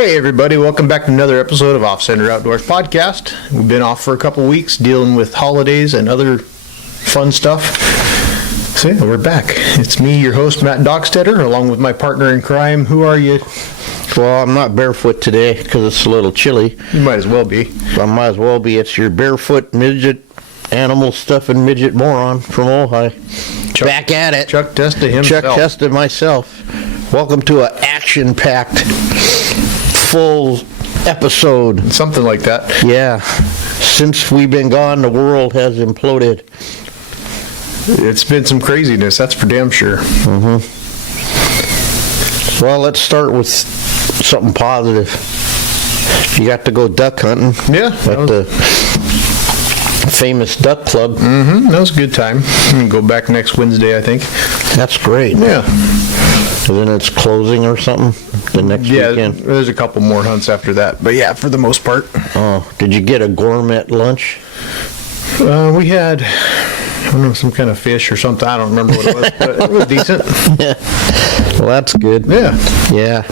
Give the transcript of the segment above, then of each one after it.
Hey everybody, welcome back to another episode of OffCentered Outdoors Podcast. We've been off for a couple weeks dealing with holidays and other fun stuff. So yeah, we're back. It's me, your host, Matt Dockstetter, along with my partner in crime. Who are you? Well, I'm not barefoot today because it's a little chilly. You might as well be. I might as well be. It's your barefoot midget, animal stuffing midget moron from Ojai. Back at it. Chuck tested himself. Chuck tested myself. Welcome to an action-packed full episode. Something like that. Yeah. Since we've been gone, the world has imploded. It's been some craziness, that's for damn sure. Well, let's start with something positive. You got to go duck hunting. Yeah. At the famous duck club. That was a good time. I'm going to go back next Wednesday, I think. That's great. Yeah. And then it's closing or something the next weekend? Yeah, there's a couple more hunts after that. But yeah, for the most part. Oh, did you get a gourmet lunch? We had, I don't know, some kind of fish or something. I don't remember what it was, but it was decent. Yeah. Well, that's good. Yeah. Yeah.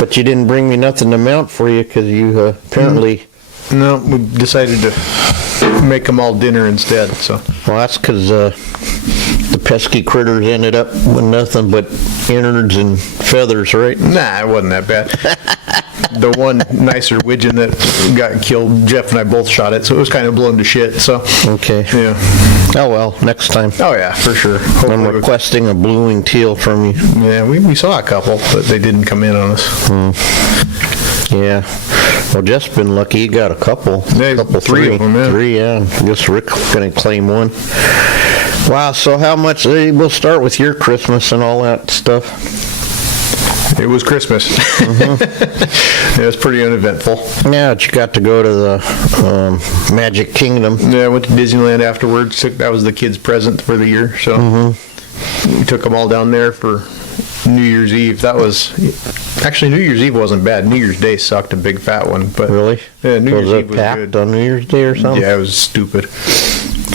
But you didn't bring me nothing to mount for you because you apparently... No, we decided to make them all dinner instead. So. Well, that's because the pesky critters ended up with nothing but innards and feathers, right? Nah, it wasn't that bad. The one nicer widgeon that got killed, Jeff and I both shot it, so it was kind of blown to shit. So. Okay. Yeah. Oh, well, next time. Oh, yeah, for sure. I'm requesting a blue-wing teal from you. Yeah, we saw a couple, but they didn't come in on us. Yeah. Well, Jeff's been lucky. He got a couple. Yeah, three of them, yeah. Three, yeah. I guess Rick's going to claim one. Wow, so how much... We'll start with your Christmas and all that stuff. It was Christmas. It was pretty uneventful. Yeah, but you got to go to the Magic Kingdom. Yeah, I went to Disneyland afterwards. That was the kids' present for the year, so we took them all down there for New Year's Eve. That was... Actually, New Year's Eve wasn't bad. New Year's Day sucked, a big fat one. But really? Yeah, New Year's Eve was packed good. On New Year's Day or something? Yeah, it was stupid.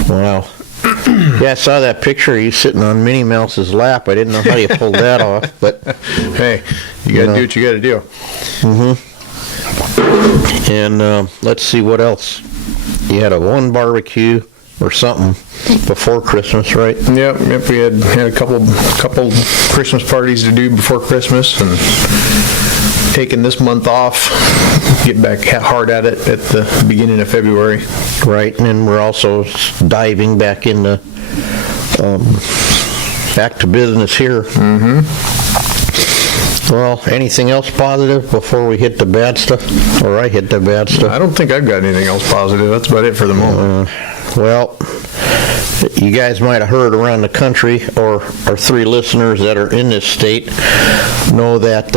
Wow. Yeah, I saw that picture of you sitting on Minnie Mouse's lap. I didn't know how you pulled that off, but... Hey, you got to do what you got to do. And let's see what else. You had one barbecue or something before Christmas, right? Yep. We had a couple Christmas parties to do before Christmas, and taking this month off, get back hard at it at the beginning of February. Right, and then we're also diving back into back to business here. Well, anything else positive before we hit the bad stuff? Or I hit the bad stuff? I don't think I've got anything else positive. That's about it for the moment. Well, you guys might have heard around the country, or our three listeners that are in this state know that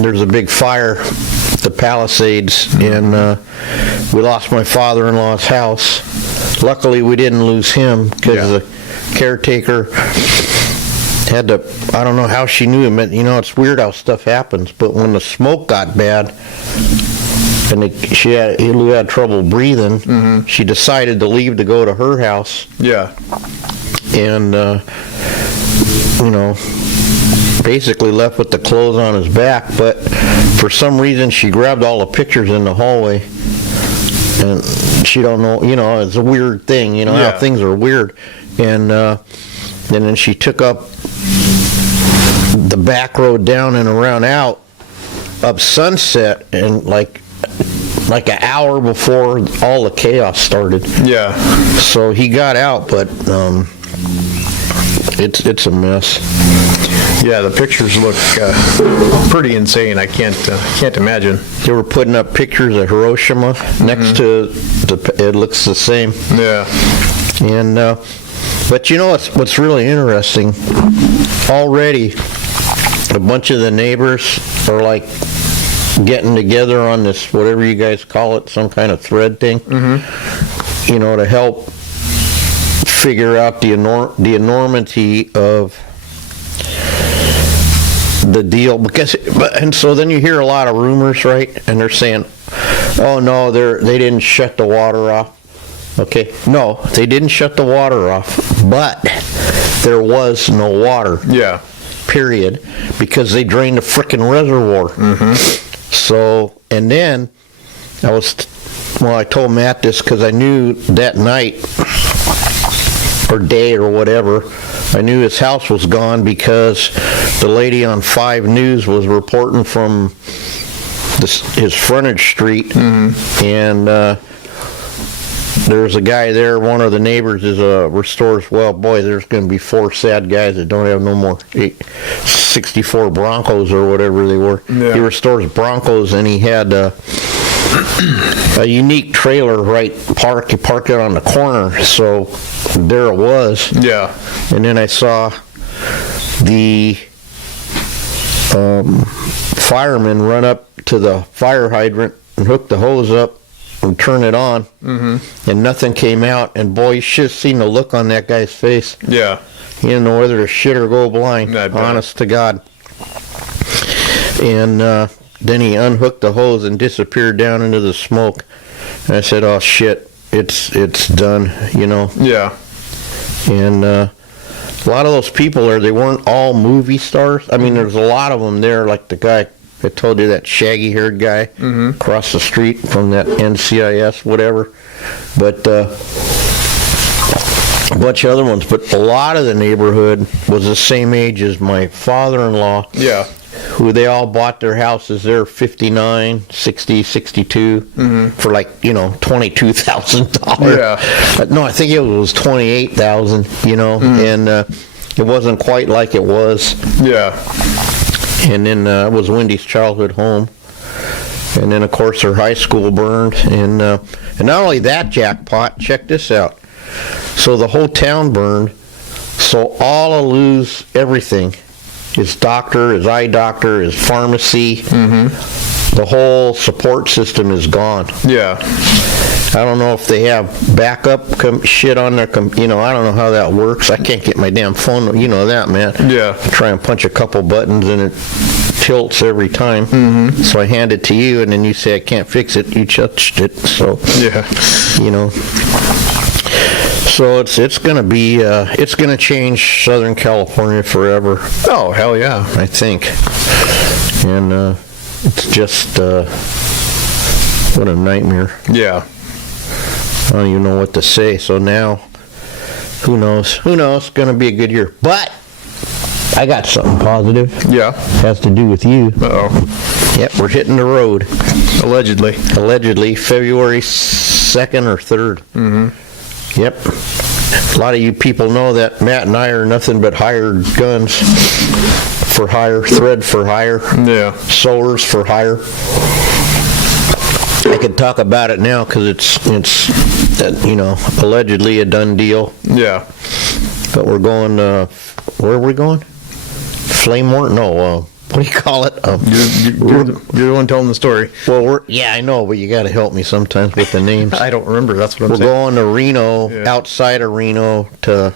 there's a big fire at the Palisades, and we lost my father-in-law's house. Luckily, we didn't lose him because the caretaker had to, I don't know how she knew him. You know, it's weird how stuff happens, but when the smoke got bad, and he had trouble breathing, she decided to leave to go to her house. Yeah. And, basically left with the clothes on his back, but for some reason she grabbed all the pictures in the hallway, and she don't know, it's a weird thing, how things are weird. And then she took up the back road down and around out up Sunset, and like an hour before all the chaos started. Yeah. So he got out, but it's a mess. Yeah, the pictures look pretty insane. I can't imagine. They were putting up pictures of Hiroshima next to it looks the same. Yeah. And but what's really interesting? Already, a bunch of the neighbors are like getting together on this, whatever you guys call it, some kind of thread thing, to help figure out the enormity of the deal. And so then you hear a lot of rumors, right? And they're saying, oh no, they didn't shut the water off. Okay, no, they didn't shut the water off, but there was no water. Yeah. Period. Because they drained the frickin' reservoir. So, and then I told Matt this because I knew that night or day or whatever, I knew his house was gone because the lady on 5 News was reporting from his frontage street, and there's a guy there, one of the neighbors restores, well, boy, there's going to be 4 sad guys that don't have no more 64 Broncos or whatever they were. Yeah. He restores Broncos, and he had a unique trailer you park it on the corner, so there it was. Yeah. And then I saw the fireman run up to the fire hydrant and hook the hose up and turn it on, and nothing came out. And boy, you should have seen the look on that guy's face. Yeah. He didn't know whether to shit or go blind, honest to God. And then he unhooked the hose and disappeared down into the smoke. And I said, oh shit, it's done, you know. Yeah. And a lot of those people they weren't all movie stars. I mean, there's a lot of them there, like the guy I told you, that shaggy-haired guy across the street from that NCIS, whatever. But a bunch of other ones. But a lot of the neighborhood was the same age as my father-in-law. Yeah. Who they all bought their houses there 59, 60, 62 for like, $22,000. Yeah. No, I think it was 28,000, and it wasn't quite like it was. Yeah. And then it was Wendy's childhood home. And then, of course, her high school burned. And not only that jackpot, check this out. So the whole town burned. So all of Lou's everything, his doctor, his eye doctor, his pharmacy, the whole support system is gone. Yeah. I don't know if they have backup shit on their, I don't know how that works. I can't get my damn phone, you know that, man. Yeah. I try and punch a couple buttons and it tilts every time. So I hand it to you and then you say I can't fix it. You touched it, so yeah. So it's going to be it's going to change Southern California forever. Oh, hell yeah. I think. And it's just what a nightmare. Yeah. I don't even know what to say. So now, who knows? It's going to be a good year. But I got something positive. Yeah. Has to do with you. Uh-oh. Yep, we're hitting the road. Allegedly, February 2nd or 3rd. Yep. A lot of you people know that Matt and I are nothing but hired guns for hire, thread for hire, sewers for hire. I can talk about it now because it's allegedly a done deal. Yeah. But we're going, where are we going? Flamemore? No, what do you call it? You're the one telling the story. Well, I know, but you got to help me sometimes with the names. I don't remember. That's what I'm saying. We're going to Reno, outside of Reno, to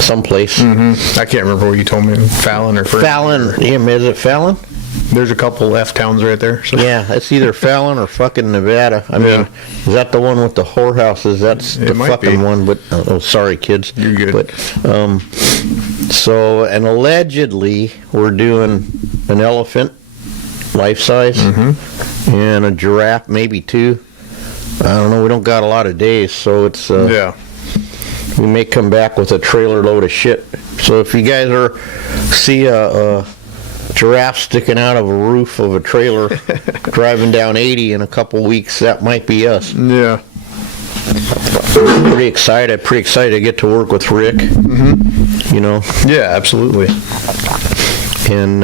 someplace. I can't remember what you told me. Fallon or Fallon. Yeah, is it Fallon? There's a couple F towns right there. So. Yeah, it's either Fallon or fucking Nevada. I mean, is that the one with the whorehouses? That's the fucking one. But sorry, kids. You're good. But and allegedly we're doing an elephant, life size, and a giraffe, maybe 2. I don't know. We don't got a lot of days, so it's we may come back with a trailer load of shit. So if you guys see a giraffe sticking out of a roof of a trailer driving down 80 in a couple weeks, that might be us. Yeah. Pretty excited to get to work with Rick. Yeah, absolutely. And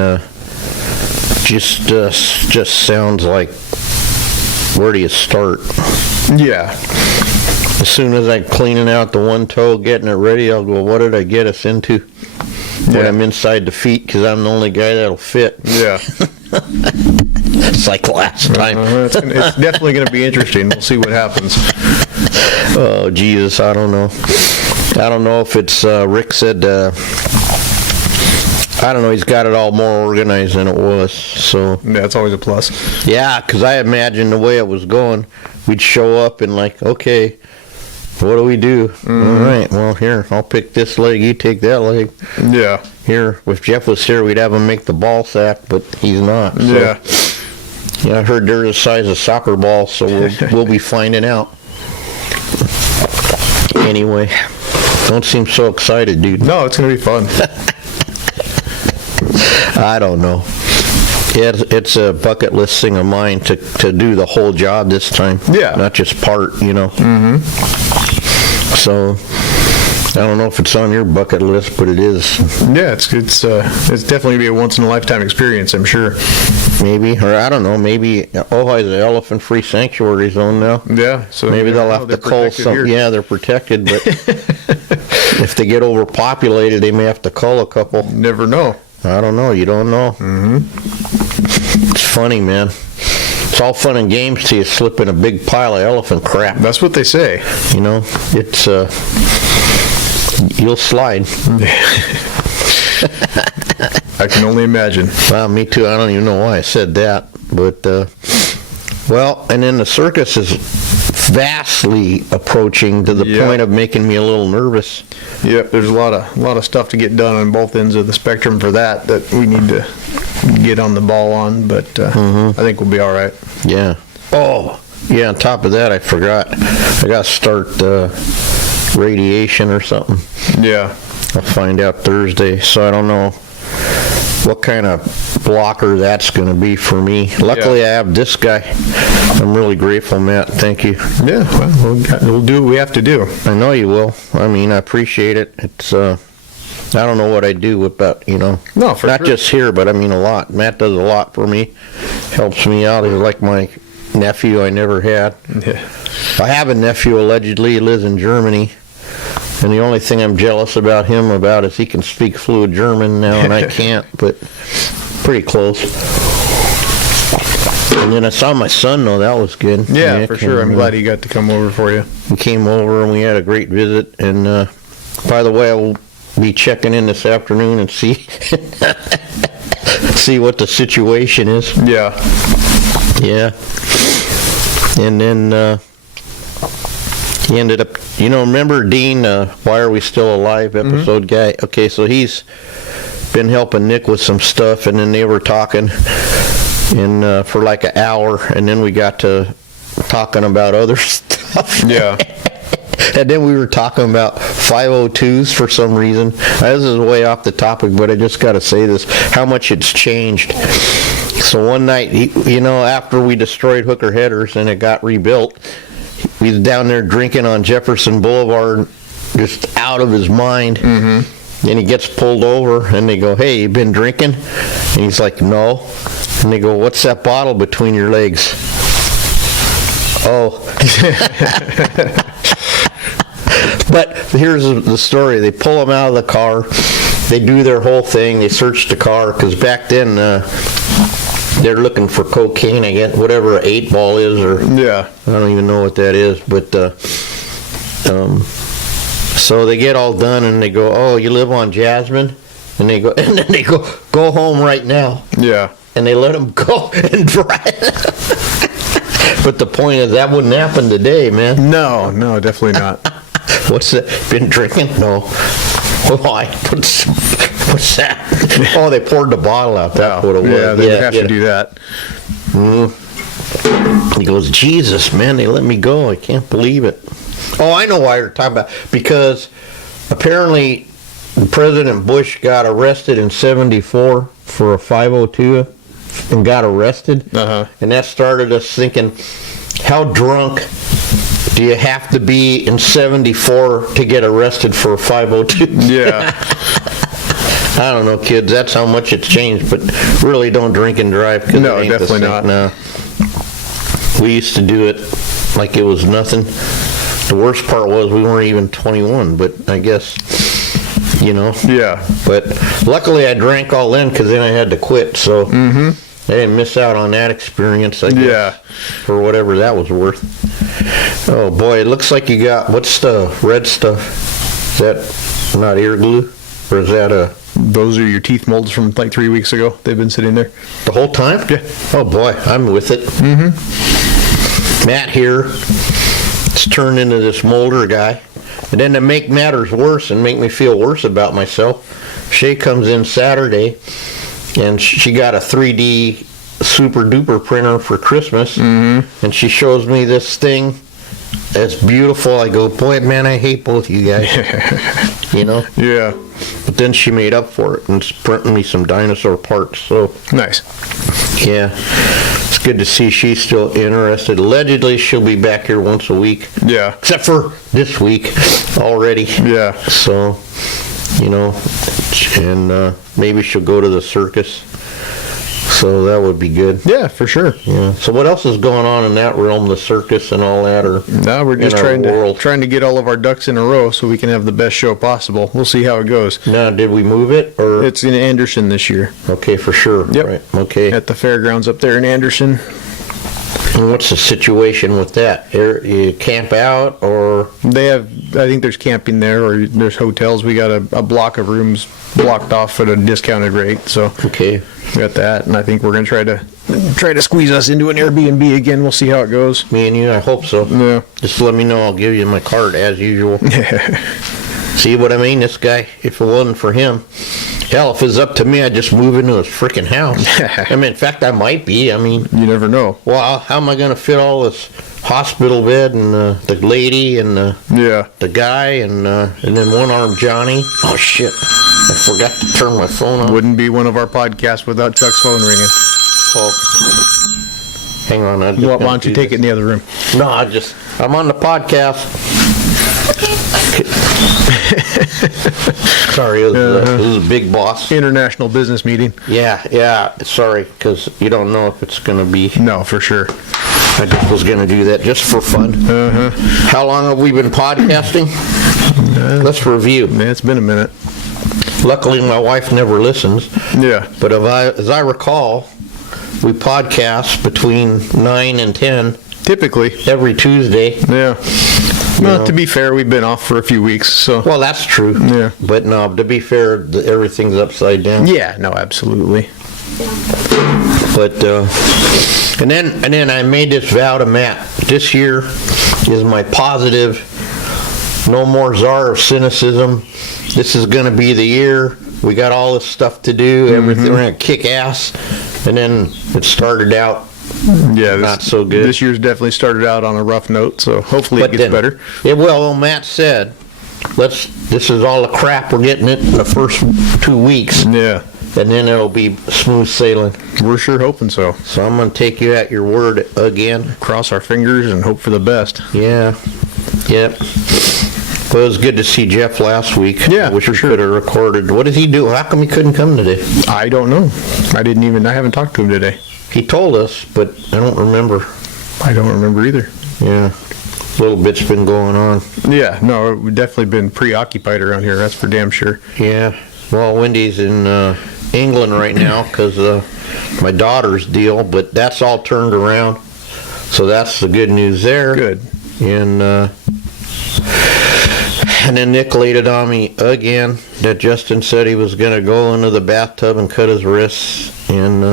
just sounds like, where do you start? Yeah. As soon as I'm cleaning out the one toe, getting it ready, I'll go, what did I get us into? When I'm inside the feet, because I'm the only guy that'll fit. Yeah. It's like last time. It's definitely going to be interesting. We'll see what happens. Oh, Jesus, I don't know. I don't know if it's, Rick said, I don't know, he's got it all more organized than it was, so. Yeah, it's always a plus. Yeah, because I imagined the way it was going, we'd show up and like, okay, what do we do? All right, well, here, I'll pick this leg, you take that leg. Yeah. Here, if Jeff was here, we'd have him make the ball sack, but he's not. So. Yeah. Yeah, I heard they're the size of soccer balls, so we'll be finding out. Anyway, don't seem so excited, dude. No, it's going to be fun. I don't know. It's a bucket list thing of mine to do the whole job this time. Yeah. Not just part, you know. Mm-hmm. So, I don't know if it's on your bucket list, but it is. Yeah, it's definitely going to be a once-in-a-lifetime experience, I'm sure. Maybe, or I don't know, maybe Ojai's an elephant-free sanctuary zone now. Yeah, so maybe they'll have to cull some. here. Yeah, they're protected, but if they get overpopulated, they may have to cull a couple. Never know. I don't know. You don't know. Mm-hmm. It's funny, man. It's all fun and games till you slip in a big pile of elephant crap. That's what they say. You know, it's you'll slide. I can only imagine. Well, me too. I don't even know why I said that, but well, and then the circus is vastly approaching to the point of making me a little nervous. Yep, there's a lot of stuff to get done on both ends of the spectrum for that we need to get on the ball on, but I think we'll be all right. Yeah. Oh, yeah, on top of that, I forgot. I got to start radiation or something. Yeah. I'll find out Thursday, so I don't know what kind of blocker that's going to be for me. Luckily, I have this guy. I'm really grateful, Matt. Thank you. Yeah, well, we'll do what we have to do. I know you will. I mean, I appreciate it. It's, I don't know what I'd do without, you know. No, for not sure. just here, but I mean a lot. Matt does a lot for me. Helps me out. He's like my nephew I never had. Yeah. I have a nephew, allegedly. He lives in Germany. And the only thing I'm jealous about him is he can speak fluent German now, and I can't, but pretty close. And then I saw my son, though. That was good. Yeah, Nick, for sure. I'm glad he got to come over for you. He came over, and we had a great visit. And by the way, I will be checking in this afternoon and see what the situation is. Yeah. Yeah. And then he ended up, you know, remember Dean, Why Are We Still Alive episode guy? Okay, so he's been helping Nick with some stuff, and then they were talking for like an hour, and then we got to talking about other stuff. Yeah. And then we were talking about 502s for some reason. This is way off the topic, but I just got to say this, how much it's changed. So one night, you know, after we destroyed Hooker Headers and it got rebuilt, he was down there drinking on Jefferson Boulevard, just out of his mind. Mm-hmm. And he gets pulled over, and they go, "Hey, you been drinking?" And he's like, "No." And they go, "What's that bottle between your legs?" Oh. But here's the story. They pull him out of the car. They do their whole thing. They search the car, because back then they're looking for cocaine, I guess, whatever an 8-ball is, or Yeah. I don't even know what that is. But so they get all done, and they go, "Oh, you live on Jasmine?" And they go, and then they go home right now. Yeah. And they let him go and drive. But the point is, that wouldn't happen today, man. No, definitely not. What's that? Been drinking? No. Why? What's that? Oh, they poured the bottle out. That's what it was. Yeah, they have to do that. He goes, "Jesus, man, they let me go. I can't believe it." Oh, I know why you're talking about. Because apparently President Bush got arrested in '74 for a 502 and got arrested. Uh-huh. And that started us thinking, how drunk do you have to be in '74 to get arrested for a 502? Yeah. I don't know, kids. That's how much it's changed. But really, don't drink and drive. No, definitely not. No. We used to do it like it was nothing. The worst part was we weren't even 21. But I guess, you know. Yeah. But luckily, I drank all in, because then I had to quit. So I didn't miss out on that experience, I guess. Yeah. For whatever that was worth. Oh boy, it looks like you got, what's the red stuff? Is that not ear glue? Or is that Those are your teeth molds from like 3 weeks ago. They've been sitting there. the whole time? Yeah. Oh boy, I'm with it. Matt here, it's turned into this molder guy. And then to make matters worse and make me feel worse about myself, Shay comes in Saturday, and she got a 3D super duper printer for Christmas, and she shows me this thing. It's beautiful. I go, boy, man, I hate both you guys. You know? Yeah. But then she made up for it and printed me some dinosaur parts. So Nice. yeah, it's good to see she's still interested. Allegedly, she'll be back here once a week. Yeah. Except for this week already. Yeah. So, you know, and maybe she'll go to the circus. So that would be good. Yeah, for sure. Yeah. So what else is going on in that realm, the circus and all that? Or No, we're just in our trying to get all of our ducks in a row so we can have the best show possible. We'll see how it goes. Now, did we move it or? It's in Anderson this year. Okay, for sure. Yep. Right. Okay. At the fairgrounds up there in Anderson. And what's the situation with that? You camp out or? They have, I think there's camping there or there's hotels. We got a block of rooms blocked off at a discounted rate. So Okay. we got that. And I think we're going to try to squeeze us into an Airbnb again. We'll see how it goes. Me and you, I hope so. Yeah. Just let me know. I'll give you my card as usual. See what I mean? This guy, if it wasn't for him, hell, if it's up to me, I'd just move into his freaking house. I mean, in fact, I might be. I mean, You never know. well, how am I going to fit all this hospital bed and the lady and Yeah. the guy and then one-armed Johnny? Oh, shit. I forgot to turn my phone on. Wouldn't be one of our podcasts without Chuck's phone ringing. Oh. Hang on. Why don't you take it in the other room? No, I'm on the podcast. Sorry, this is a big boss. International business meeting. Yeah, sorry, because you don't know if it's going to be. No, for sure. I just was going to do that just for fun. How long have we been podcasting? Let's review. Yeah, it's been a minute. Luckily, my wife never listens, Yeah. but as I recall, we podcast between 9 and 10 Typically. every Tuesday. Yeah. Well, to be fair, we've been off for a few weeks, so. Well, that's true. Yeah. But no, to be fair, everything's upside down. Yeah, no, absolutely. But and then I made this vow to Matt. This year is my positive. No more czar of cynicism. This is going to be the year. We got all this stuff to do. Everything we're going to kick ass. And then it started out Yeah, not so good. This year's definitely started out on a rough note, so hopefully But it gets then, better. It will. Matt said, this is all the crap we're getting it in the first 2 weeks. Yeah, And then it'll be smooth sailing. we're sure hoping so. So I'm going to take you at your word again. Cross our fingers and hope for the best. Yeah. Yep. Well, it was good to see Jeff last week. Yeah, Wish for we sure. could have recorded. What did he do? How come he couldn't come today? I don't know. I haven't talked to him today. He told us, but I don't remember. I don't remember either. Yeah. A little bit's been going on. Yeah, no, we've definitely been preoccupied around here, that's for damn sure. Yeah. Well, Wendy's in England right now because my daughter's deal, but that's all turned around. So that's the good news there. Good. And then Nick laid it on me again that Justin said he was going to go into the bathtub and cut his wrists. And,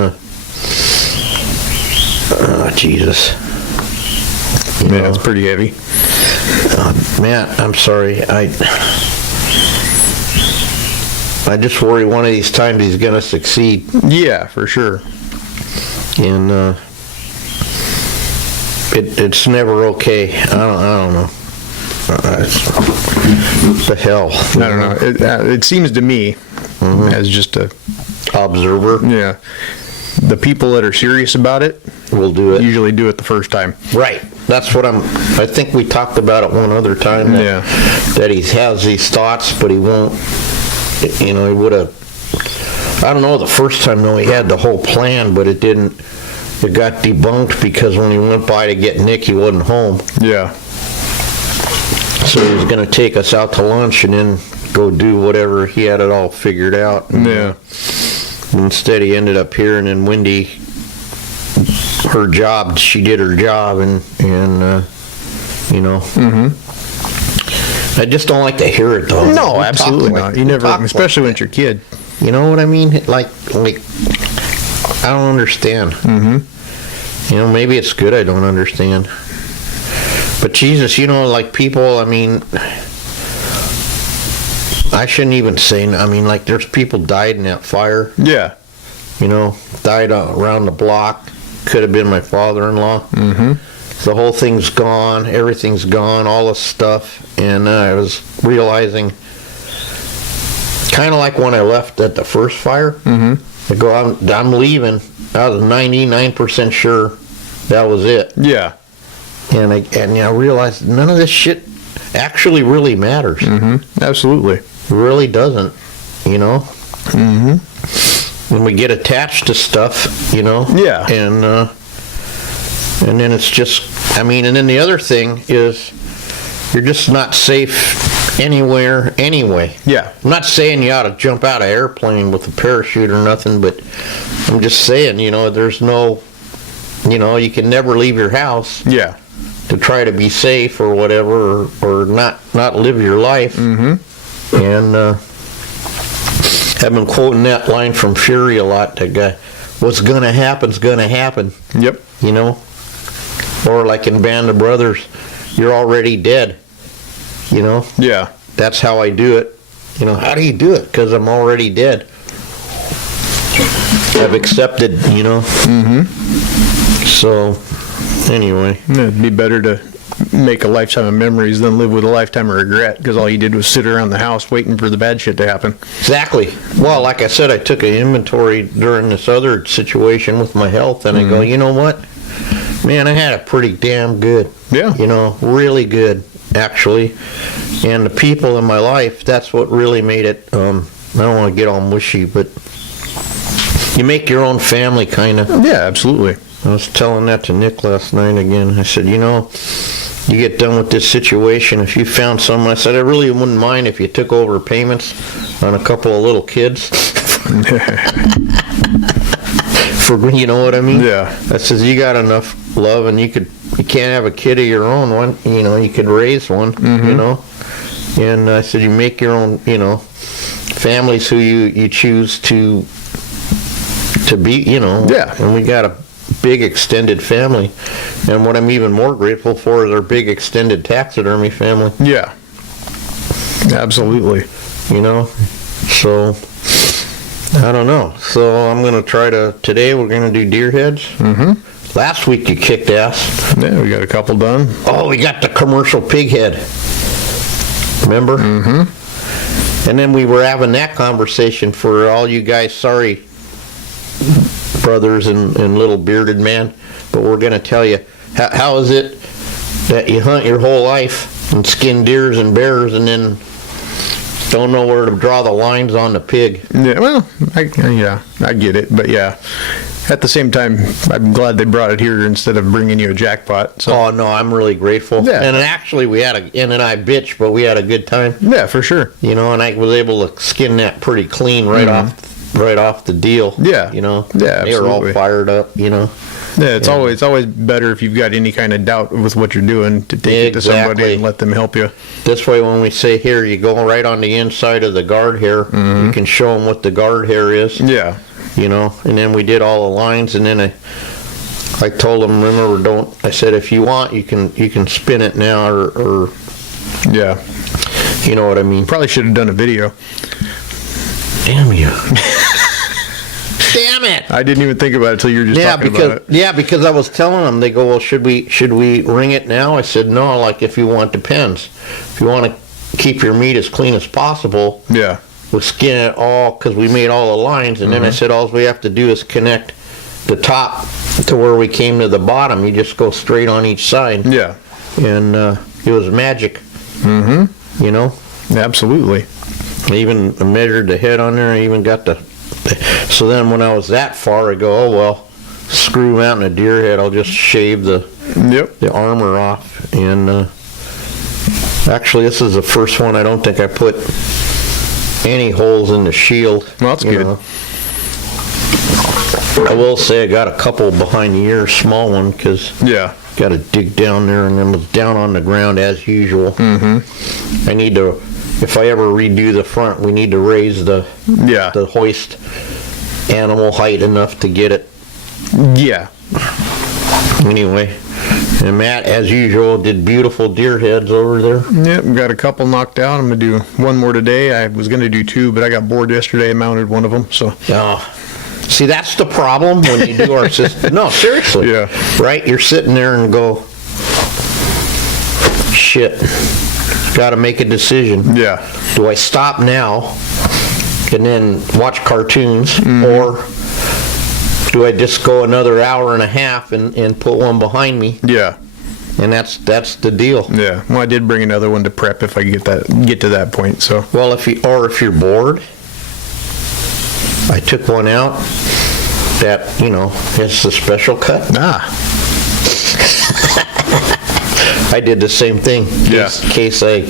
Jesus. Yeah, it's pretty heavy. Matt, I'm sorry. I just worry one of these times he's going to succeed. Yeah, for sure. And it's never okay. I don't know. What the hell? I don't know. It seems to me, as just a Observer. yeah, the people that are serious about it Will do it. usually do it the first time. Right. That's what I think we talked about it one other time. That he has these thoughts, but he won't, he would have, I don't know, the first time, though, he had the whole plan, but it got debunked because when he went by to get Nick, he wasn't home. Yeah. So he was going to take us out to lunch and then go do whatever. He had it all figured out. And, Yeah. Instead, he ended up here, and then Wendy, she did her job, and I just don't like to hear it, though. No, We absolutely talk not. like- You we never, talk especially when like it's your kid. that. You know what I mean? Like I don't understand. Maybe it's good I don't understand. But Jesus, like people, I mean, I shouldn't even say, there's people died in that fire, Yeah. died around the block. could have been my father-in-law. Mm-hmm. The whole thing's gone. Everything's gone. All the stuff. And I was realizing, kind of like when I left at the first fire. Mm-hmm. I go, I'm leaving. I was 99% sure that was it. Yeah. And I realized none of this shit actually really matters. Mm-hmm. Absolutely. It really doesn't, Mm-hmm. When we get attached to stuff, Yeah. And then it's just, and then the other thing is, you're just not safe anywhere anyway. Yeah. I'm not saying you ought to jump out of an airplane with a parachute or nothing, but I'm just saying, there's no, you can never leave your house. Yeah. To try to be safe or whatever, or not live your life. Mm-hmm. And I've been quoting that line from Fury a lot, that guy, what's gonna happen's gonna happen. Yep. Or like in Band of Brothers, you're already dead. Yeah. That's how I do it. How do you do it? Because I'm already dead. I've accepted, Mm-hmm. So, anyway. It'd be better to make a lifetime of memories than live with a lifetime of regret, because all you did was sit around the house waiting for the bad shit to happen. Exactly. Well, like I said, I took an inventory during this other situation with my health, and I go, you know what? Man, I had it pretty damn good. Yeah. Really good, actually. And the people in my life, that's what really made it, I don't want to get all mushy, but you make your own family, kind of. Yeah, absolutely. I was telling that to Nick last night again. I said, you get done with this situation, if you found someone, I said, I really wouldn't mind if you took over payments on a couple of little kids. For, you know what I mean? Yeah. I says, you got enough love, and you can't have a kid of your own, you could raise one, Mm-hmm. And I said, you make your own, families who you choose to be, Yeah. And we got a big extended family, and what I'm even more grateful for is our big extended taxidermy family. Yeah. Absolutely. So I don't know. So I'm going to today we're going to do deer heads. Mm-hmm. Last week you kicked ass. Yeah, we got a couple done. Oh, we got the commercial pig head. Remember? Mm-hmm. And then we were having that conversation for all you guys, sorry, brothers and little bearded man, but we're going to tell you, how is it that you hunt your whole life and skin deers and bears and then don't know where to draw the lines on the pig? Yeah, well, I get it, but yeah, at the same time, I'm glad they brought it here instead of bringing you a jackpot. So. Oh no, I'm really grateful. Yeah. And actually, we had and I bitched, but we had a good time. Yeah, for sure. And I was able to skin that pretty clean right off the deal. Yeah. Yeah, absolutely. They were all fired up. Yeah, it's always better if you've got any kind of doubt with what you're doing to take it to somebody and let them help you. This way, when we say here, you go right on the inside of the guard hair. Mm-hmm. You can show them what the guard hair is. Yeah. And then we did all the lines, and then I told them, remember, I said, if you want, you can spin it now, or yeah. You know what I mean? Probably should have done a video. Damn you. Damn it! I didn't even think about it until you were just talking about it. Yeah, because I was telling them, they go, well, should we ring it now? I said, no, like if you want, depends. If you want to keep your meat as clean as possible, yeah, we'll skin it all, because we made all the lines, and then I said, all we have to do is connect the top to where we came to the bottom. You just go straight on each side. Yeah. And it was magic. Mm-hmm. Absolutely. I even measured the head on there. I even got so then when I was that far, I go, oh well, screw mounting a deer head. I'll just shave the armor off. And actually, this is the first one. I don't think I put any holes in the shield. Well, that's good. I will say I got a couple behind the ear, small one, because got to dig down there, and then was down on the ground as usual. Mm-hmm. I need to. If I ever redo the front, we need to raise the hoist animal height enough to get it. Yeah. Anyway, and Matt, as usual, did beautiful deer heads over there. Yep, got a couple knocked out. I'm going to do one more today. I was going to do two, but I got bored yesterday and mounted one of them. So. Oh. See, that's the problem when you do our system. No, seriously. Yeah. Right? You're sitting there and go, shit, got to make a decision. Yeah. Do I stop now and then watch cartoons, or do I just go another hour and a half and put one behind me? Yeah. And that's the deal. Yeah. Well, I did bring another one to prep if I get to that point. So. Well, if you're bored, I took one out that, it's the special cut. I did the same thing. Yeah. In case I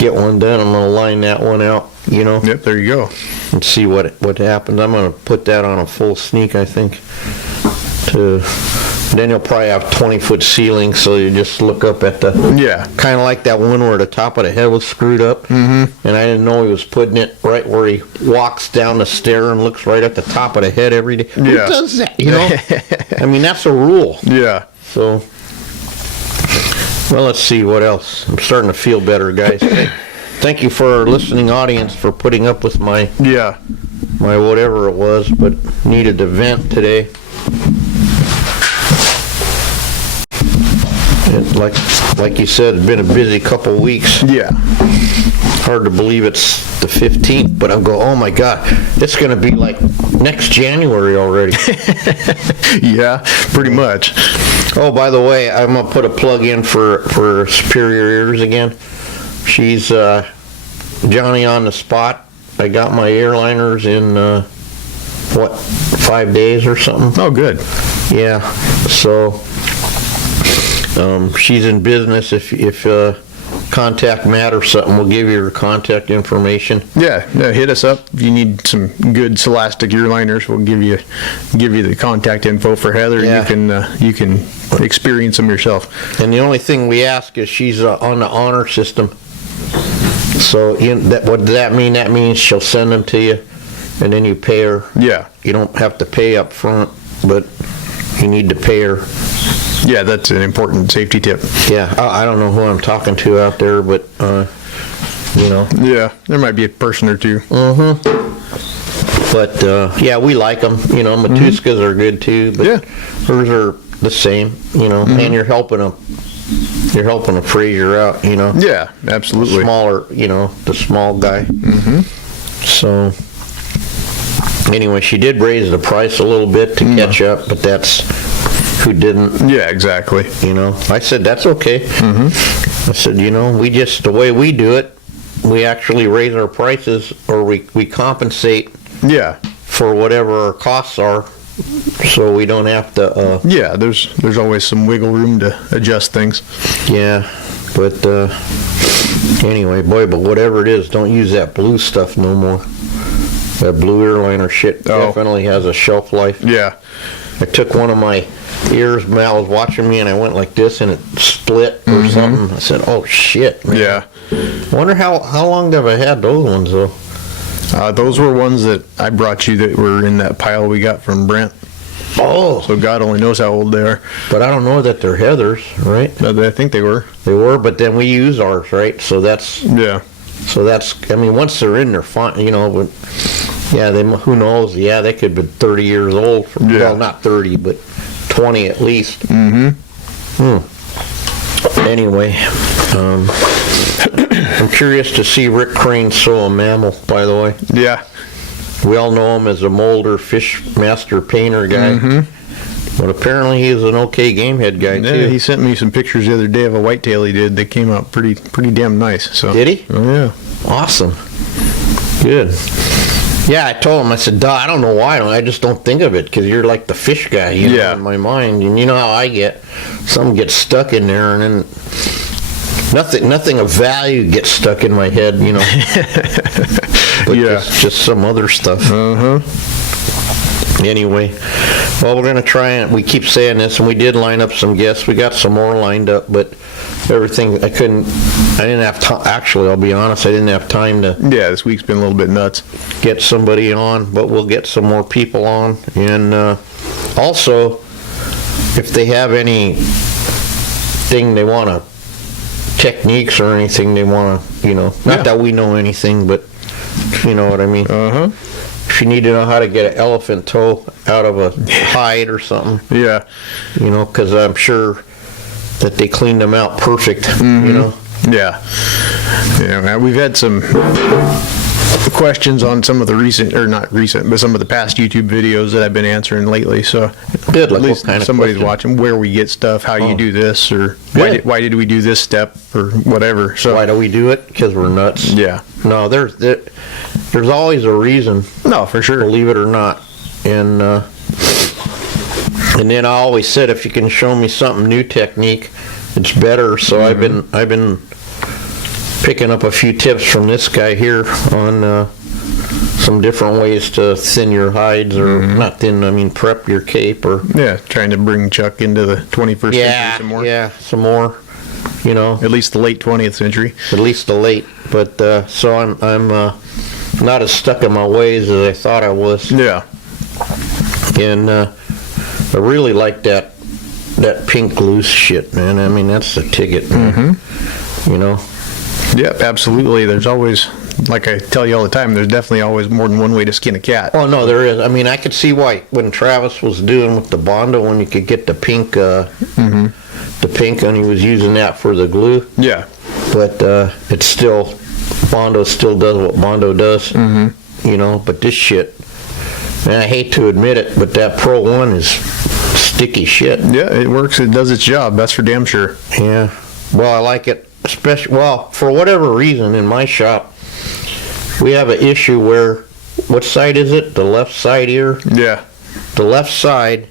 get one done, I'm going to line that one out, Yep, there you go. and see what happens. I'm going to put that on a full sneak, I think. Then you'll probably have 20-foot ceiling, so you just look up at the... Yeah. Kind of like that one where the top of the head was screwed up. Mm-hmm. And I didn't know he was putting it right where he walks down the stair and looks right at the top of the head every day. Who does that, I mean, that's a rule. Yeah. So, well, let's see what else. I'm starting to feel better, guys. Thank you for our listening audience for putting up with my whatever it was, but needed to vent today. Like you said, it's been a busy couple weeks. Yeah. Hard to believe it's the 15th, but I'm going, oh my God, it's going to be like next January already. Yeah, pretty much. Oh, by the way, I'm going to put a plug in for Superior Ears again. She's Johnny on the spot. I got my airliners in, 5 days or something? Oh, good. Yeah, so she's in business. If contact Matt or something, we'll give you her contact information. Yeah, hit us up if you need some good Scholastic earliners. We'll give you the contact info for Heather. Yeah. You can experience them yourself. And the only thing we ask is she's on the honor system. So what does that mean? That means she'll send them to you, and then you pay her. Yeah. You don't have to pay up front, but you need to pay her. Yeah, that's an important safety tip. Yeah, I don't know who I'm talking to out there, but, Yeah, there might be a person or two. Mm-hmm. But, yeah, we like them. Matuskas are good too, but hers are the same, and you're helping them. You're helping a Fraser out, Yeah, absolutely. Smaller, the small guy. Mm-hmm. So, anyway, she did raise the price a little bit to catch up, but that's who didn't. Yeah, exactly. I said, that's okay. Mm-hmm. I said, the way we do it, we actually raise our prices, or we compensate for whatever our costs are, so we don't have to... yeah, there's always some wiggle room to adjust things. Yeah, but anyway, but whatever it is, don't use that blue stuff no more. That blue airliner shit definitely has a shelf life. Yeah. I took one of my ears, Mal was watching me, and I went like this, and it split or something. I said, oh shit, man. Yeah. Wonder how long have I had those ones, though? Those were ones that I brought you that were in that pile we got from Brent. Oh. So God only knows how old they are. But I don't know that they're Heather's, right? I think they were. They were, but then we use ours, right? So that's... Yeah. So that's... I mean, once they're in, they're fine, but... Yeah, who knows? Yeah, they could be 30 years old. Well, not 30, but 20 at least. Mm-hmm. Anyway, I'm curious to see Rick Crane sew a mammal, by the way. Yeah. We all know him as a molder, fish master painter guy. Mm-hmm. But apparently he's an okay gamehead guy, too. Yeah, he sent me some pictures the other day of a whitetail he did. They came out pretty damn nice. So. Did he? Oh, yeah. Awesome. Good. Yeah, I told him, I said, duh, I don't know why. I just don't think of it, because you're like the fish guy, in my mind. And you know how I get. Something gets stuck in there, and then nothing of value gets stuck in my head, But just some other stuff. Uh-huh. Anyway, well, we're going to try, and we keep saying this, and we did line up some guests. We got some more lined up, but everything, I didn't have time. Actually, I'll be honest, I didn't have time to... Yeah, this week's been a little bit nuts. Get somebody on, but we'll get some more people on. And also, if they have anything they want to, techniques or anything they want to, not that we know anything, but you know what I mean. Uh-huh. if you need to know how to get an elephant toe out of a hide or something. Yeah. You know, because I'm sure that they cleaned them out perfect, Mm-hmm. you know. Yeah. Yeah, man, we've had some questions on some of the recent, or not recent, but some of the past YouTube videos that I've been answering lately. So Good, like at least what kind of somebody's question? watching where we get stuff, how you do this, or Good. why did we do this step, or whatever. So Why do we do it? Because we're nuts. yeah. No, there's always a reason, No, for sure. believe it or not. And then I always said, if you can show me something new technique, it's better. So Mm-hmm. I've been picking up a few tips from this guy here on some different ways to thin your hides, or not thin, I mean prep your cape, or Yeah, trying to bring Chuck into the 21st century some more. yeah, some more. You know, At least the late 20th century. at least the late. But so I'm not as stuck in my ways as I thought I was. Yeah. And I really like that pink loose shit, man. I mean, that's the ticket, man. You know? Yep, absolutely. There's always, like I tell you all the time, there's definitely always more than one way to skin a cat. Oh, no, there is. I mean, I could see why when Travis was doing with the Bondo, when you could get the pink, the pink, and he was using that for the glue. Yeah. But it's still, Bondo still does what Bondo does. You know, but this shit, man, I hate to admit it, but that Pro 1 is sticky shit. Yeah, it works. It does its job. That's for damn sure. Yeah. Well, I like it, especially, well, for whatever reason, in my shop, we have an issue where, what side is it? The left side here? Yeah. The left side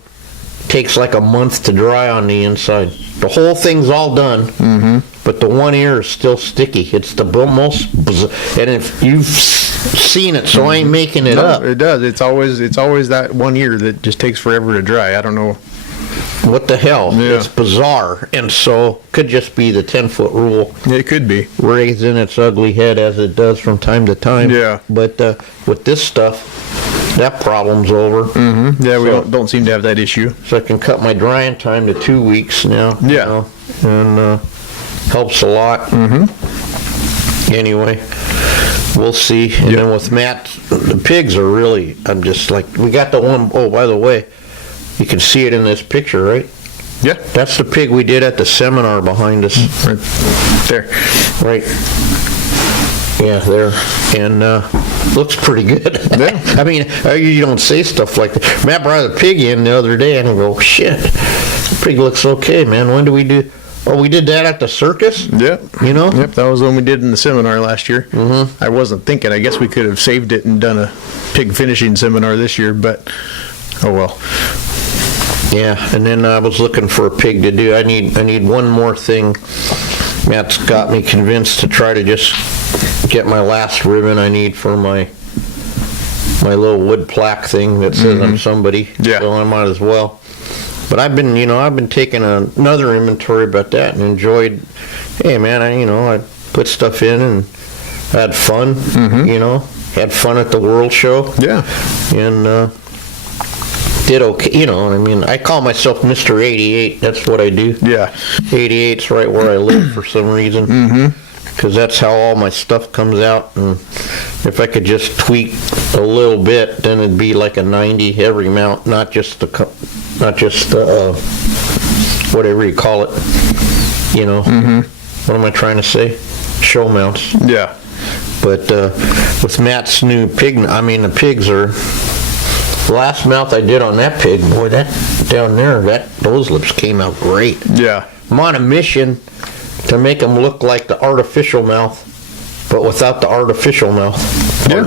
takes like a month to dry on the inside. The whole thing's all done, but the one ear is still sticky. It's the most, and if you've seen it, so I ain't making it up. It does. It's always that one ear that just takes forever to dry. I don't know. What the hell? Yeah. It's bizarre, and so could just be the 10-foot rule It could be. raising its ugly head as it does from time to time. Yeah. But with this stuff, that problem's over. Yeah, we So- don't seem to have that issue. So I can cut my drying time to 2 weeks now. you Yeah. know, and helps a lot. Anyway, we'll see. And Yeah. then with Matt, the pigs are really, I'm just like, we got the one, oh, by the way, you can see it in this picture, right? Yeah. That's the pig we did at the seminar behind us. Right there. Right. Yeah, there. And looks pretty good. Yeah. I mean, you don't say stuff like that. Matt brought the pig in the other day, and I go, shit, the pig looks okay, man. When do we do? Oh, we did that at the circus? Yep. You know? Yep, that was the one we did in the seminar last year. I wasn't thinking. I guess we could have saved it and done a pig finishing seminar this year, but oh well. Yeah, and then I was looking for a pig to do. I need one more thing. Matt's got me convinced to try to just get my last ribbon I need for my little wood plaque thing that says I'm somebody. Yeah. So I might as well. But I've been taking another inventory about that and enjoyed. Hey man, I put stuff in and had fun. Had fun at the World Show. Yeah. And did okay, and I mean, I call myself Mr. 88. That's what I do. Yeah. 88's right where I live for some reason. Because that's how all my stuff comes out. And if I could just tweak a little bit, then it'd be like a 90 every mount, not just whatever you call it. What am I trying to say? Show mounts. Yeah. But with Matt's new pig, the pigs are. The last mount I did on that pig, boy, that down there, those lips came out great. Yeah. I'm on a mission to make them look like the artificial mouth, but without the artificial mouth. Yeah.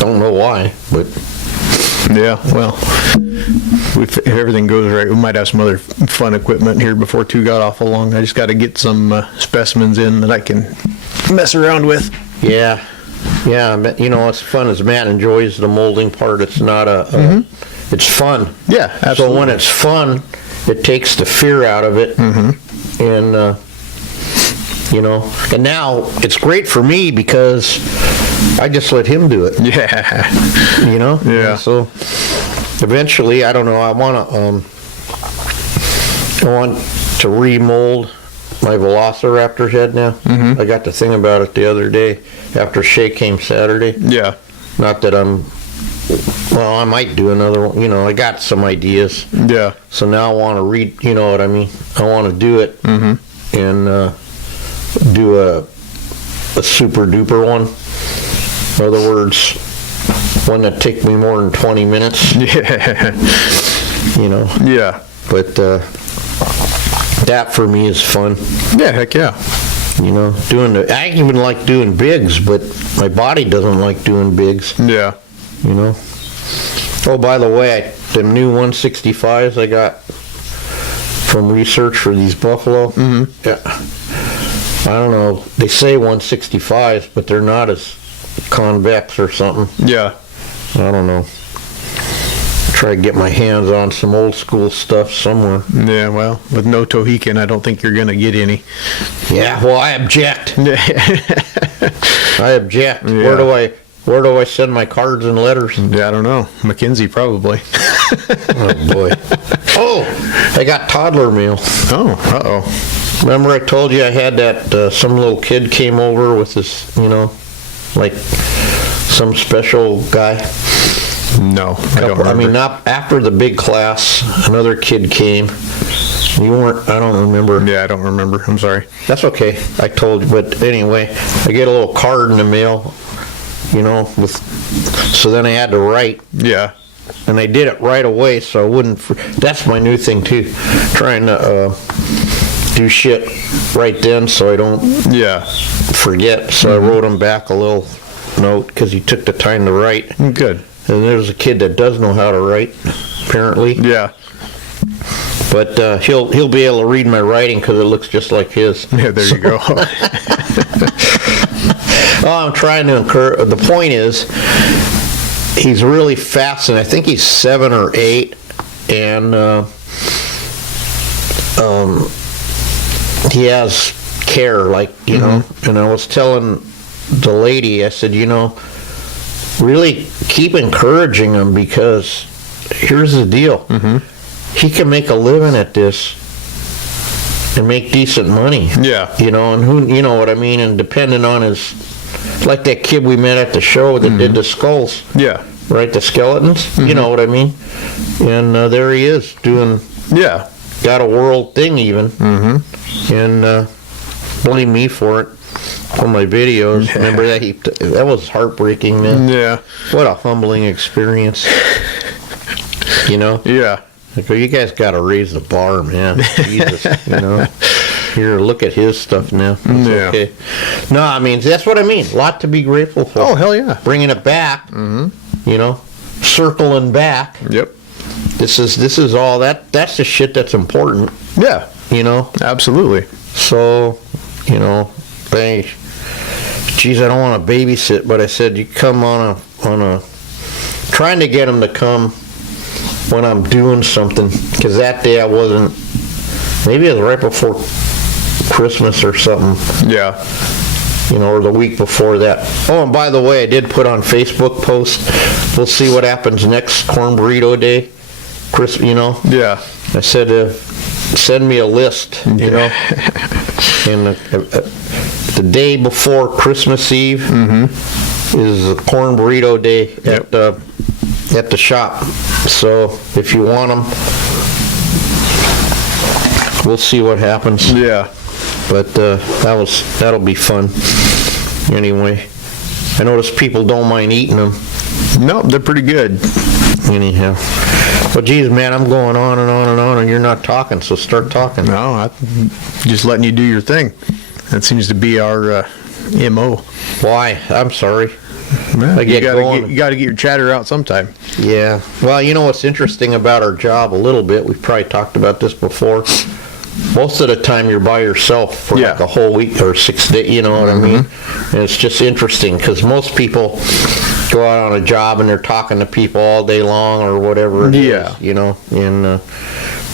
Don't know why, but Yeah. Well, if everything goes right, we might have some other fun equipment here before 2 got awful long. I just got to get some specimens in that I can mess around with. yeah, but, it's fun as Matt enjoys the molding part. It's not it's fun. Yeah, absolutely. So when it's fun, it takes the fear out of it. And, and now it's great for me because I just let him do it. Yeah. Yeah. And so eventually, I don't know, I want to remold my Velociraptor head now. I got to think about it the other day after Shay came Saturday. Yeah. Not that I might do another one. I got some ideas. Yeah. So now I want to read, you know what I mean? I want to do it and do a super duper one. In other words, one that take me more than 20 minutes. Yeah. Yeah. But that for me is fun. Yeah, heck yeah. I even like doing bigs, but my body doesn't like doing bigs. Yeah. Oh, by the way, the new 165s I got from research for these buffalo. Mm-hmm. Yeah. I don't know. They say 165s, but they're not as convex or something. Yeah. I don't know. Try to get my hands on some old school stuff somewhere. Yeah, well, with no Tohican, I don't think you're going to get any. Yeah, well, I object. I object. Yeah. Where do I send my cards and letters? Yeah, I don't know. Mackenzie, probably. Oh, boy. Oh, I got toddler mail. Oh, uh-oh. Remember I told you I had that, some little kid came over with this, like some special guy? No, I don't remember. Not after the big class, another kid came. You weren't, I don't remember. Yeah, I don't remember. I'm sorry. That's okay. I told you, but anyway, I get a little card in the mail, so then I had to write. Yeah. And I did it right away, so I wouldn't, that's my new thing too, trying to do shit right then so I don't forget. So I wrote him back a little note because he took the time to write. Good. And there's a kid that does know how to write, apparently. Yeah. But he'll be able to read my writing because it looks just like his. Yeah, there you go. I'm trying to encourage. The point is, he's really fast, and I think he's 7 or 8, and he has care, like And I was telling the lady, I said, really keep encouraging him because here's the deal. Mm-hmm. He can make a living at this and make decent money. Yeah. And who, you know what I mean? And depending on his, like that kid we met at the show that did the skulls. Yeah. Right, the skeletons. Mm-hmm. You know what I mean? And there he is doing. Yeah. Got a world thing even. Mm-hmm. And blame me for it. On my videos. Yeah. Remember that? That was heartbreaking, man. Yeah. What a humbling experience. Yeah. I go, you guys got to raise the bar, man. Jesus, Here, look at his stuff now. It's okay. No, I mean, that's what I mean. A lot to be grateful for. Oh, hell yeah. Bringing it back. Mm-hmm. Circling back. Yep. This is all that. That's the shit that's important. Yeah. Absolutely. So, geez, I don't want to babysit, but I said you come on a trying to get him to come when I'm doing something, because that day I wasn't. Maybe it was right before Christmas or something. Yeah. Or the week before that. Oh, and by the way, I did put on Facebook post. We'll see what happens next corn burrito day. Yeah. I said, send me a list. And the day before Christmas Eve is the corn burrito day at the shop. So if you want them, we'll see what happens. Yeah. But that'll be fun. Anyway, I notice people don't mind eating them. No, they're pretty good. Anyhow. Well, geez, man, I'm going on and on and on, and you're not talking, so start talking. No, I'm just letting you do your thing. That seems to be our MO. Why? I'm sorry. Well, you got to get your chatter out sometime. Yeah. Well, what's interesting about our job a little bit, we've probably talked about this before. Most of the time you're by yourself for like a whole week or 6 days, you know what I mean? And it's just interesting because most people go out on a job and they're talking to people all day long or whatever it is, and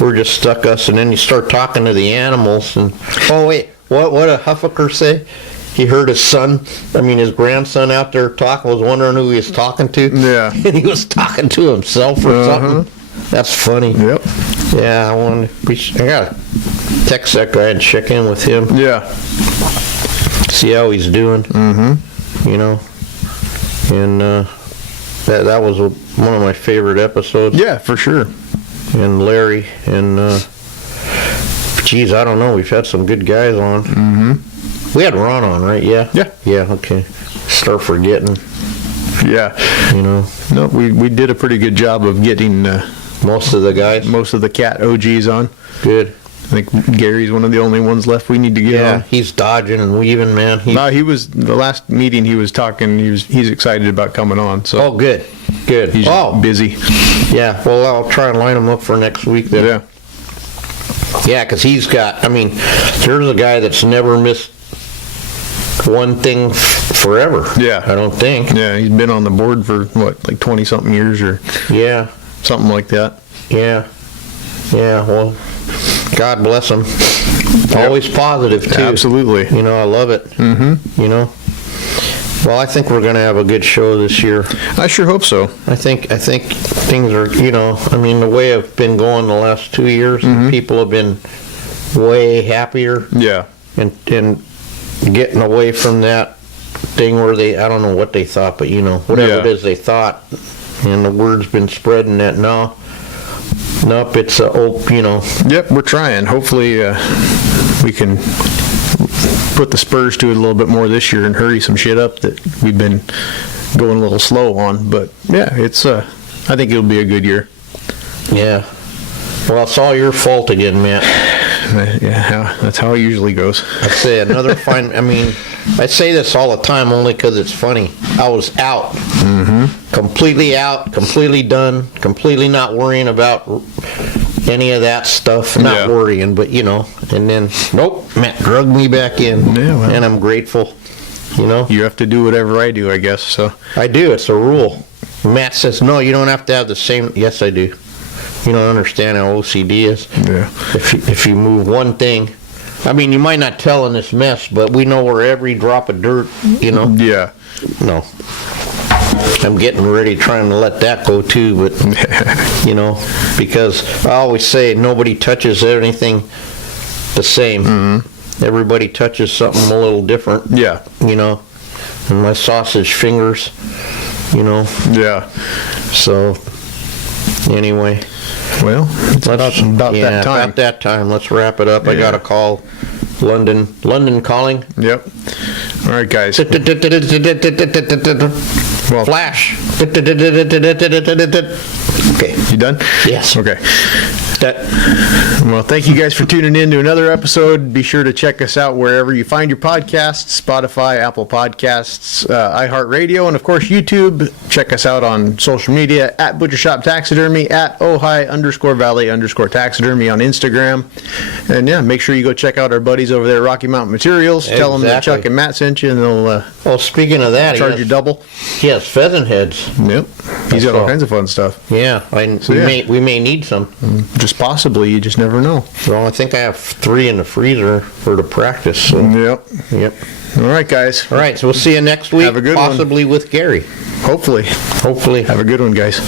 we're just stuck us, and then you start talking to the animals and, oh wait, what did Huffaker say? He heard his grandson out there talking, was wondering who he was talking to. Yeah. And he was talking to himself or something. That's funny. Yep. Yeah, I gotta text that guy and check in with him. Yeah. See how he's doing. Mm-hmm. And That was one of my favorite episodes. Yeah, for sure. And Larry and geez, I don't know. We've had some good guys on. Mm-hmm. We had Ron on, right? Yeah. Yeah. Yeah. Okay. Start forgetting. Yeah. You know. No, we did a pretty good job of getting most of the guys. Most of the cat OGs on. Good. I think Gary's one of the only ones left we need to get on. He's dodging and weaving, man. No, he was the last meeting. He was talking. He's excited about coming on. So. Oh, good. He's busy. Yeah. Well, I'll try and line him up for next week then. Yeah. Yeah, because he's got. I mean, there's a guy that's never missed one thing forever. Yeah. I don't think. Yeah, he's been on the board for what, like 20-something years or. Yeah. Something like that. Yeah. Yeah. Well. God bless him. Always positive too. Absolutely. You know, I love it. Mm-hmm. You know. Well, I think we're going to have a good show this year. I sure hope so. I think things are. You know, I mean, the way I've been going the last 2 years, people have been way happier. Yeah. And getting away from that thing where I don't know what they thought, but you know, whatever it is they thought, and the word's been spreading that now. Nope, it's you know. Yep, we're trying. Hopefully, we can put the spurs to it a little bit more this year and hurry some shit up that we've been going a little slow on. But yeah, it's. I think it'll be a good year. Yeah. Well, it's all your fault again, Matt. Yeah, that's how it usually goes. I'd say another fine. I mean, I say this all the time only because it's funny. I was out. Completely out, completely done, completely not worrying about any of that stuff. Not worrying, but you know. And then, nope, Matt drugged me back in. Yeah, well, and I'm grateful. You know. You have to do whatever I do, I guess. So I do. It's a rule. Matt says, no, you don't have to have the same. Yes, I do. You don't understand how OCD is. Yeah. If you move one thing, I mean, you might not tell in this mess, but we know where every drop of dirt, you know. Yeah. No. I'm getting ready trying to let that go too, but, you know, because I always say nobody touches anything the same. Mm-hmm. Everybody touches something a little different. Yeah. You know, and my sausage fingers, you know. Yeah. So, anyway. Well, it's about that time. About that time. Let's wrap it up. Yeah. I got a call. London calling. Yep. All right, guys. Well, flash. Okay. You done? Yes. Okay. Well, thank you guys for tuning in to another episode. Be sure to check us out wherever you find your podcasts, Spotify, Apple Podcasts, iHeart Radio, and of course YouTube. Check us out on social media at Butcher Shop Taxidermy, at Ojai_Valley_Taxidermy on Instagram. And yeah, make sure you go check out our buddies over there at Rocky Mountain Materials. Exactly. Tell them that Chuck and Matt sent you, and they'll well, speaking of that, charge you double. He has pheasant heads. Yep. He's got all kinds of fun stuff. Yeah. We may need some. Just possibly. You just never know. Well, I think I have 3 in the freezer for the practice. So. Yep. All right, guys. All right. So we'll see you next week. Have a good possibly one. With Gary. Hopefully. Have a good one, guys.